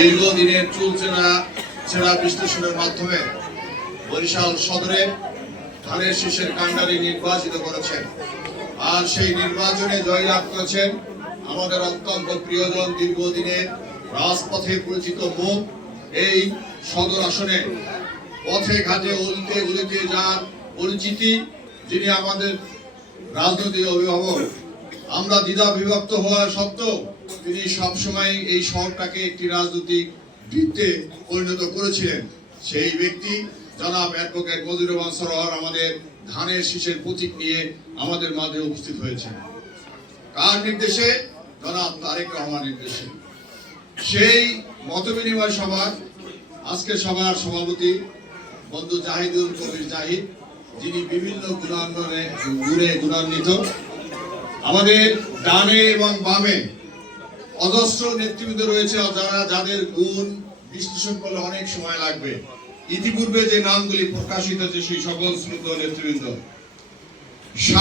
দীর্ঘদিনের ছেঁড়া বিশ্লেষণের মাধ্যমে বরিশাল সদরে ধানের শীষের কাণ্ডারি নির্বাচিত করেছেন। আর সেই নির্বাচনে জয়লাভ করেছেন আমাদের অত্যন্ত প্রিয়জন, দীর্ঘদিনের রাজপথে পরিচিত মুখ, এই সদর আসনে পথে ঘাটে অলিতে গলিতে যার পরিচিতি, যিনি আমাদের রাজনৈতিক অভিভাবক। আমরা দ্বিধা বিভক্ত হওয়া সত্ত্বেও তিনি সবসময় এই শহরটাকে একটি রাজনৈতিক বৃত্তে পরিণত করেছিলেন। সেই ব্যক্তি জনাব অ্যাডভোকেট মজিবুর রহমান সরোয়ার আমাদের ধানের শীষের প্রতীক নিয়ে আমাদের মাঝে উপস্থিত হয়েছেন। কার নির্দেশে? জনাব তারেক রহমান নির্দেশে। সেই মতবিনিময় সভার আজকে সভার সভাপতি বন্ধু জাহিদুল কবির জাহিদ, যিনি বিভিন্ন গুণে গুণান্বিত। আমাদের ডানে এবং বামে অজস্র নেতৃবৃন্দ রয়েছে যাদের গুণ বিশ্লেষণ করলে অনেক সময় লাগবে। ইতিপূর্বে যে নামগুলি প্রকাশিত হয়েছে সেই সকল শ্রদ্ধেয় নেতৃবৃন্দ।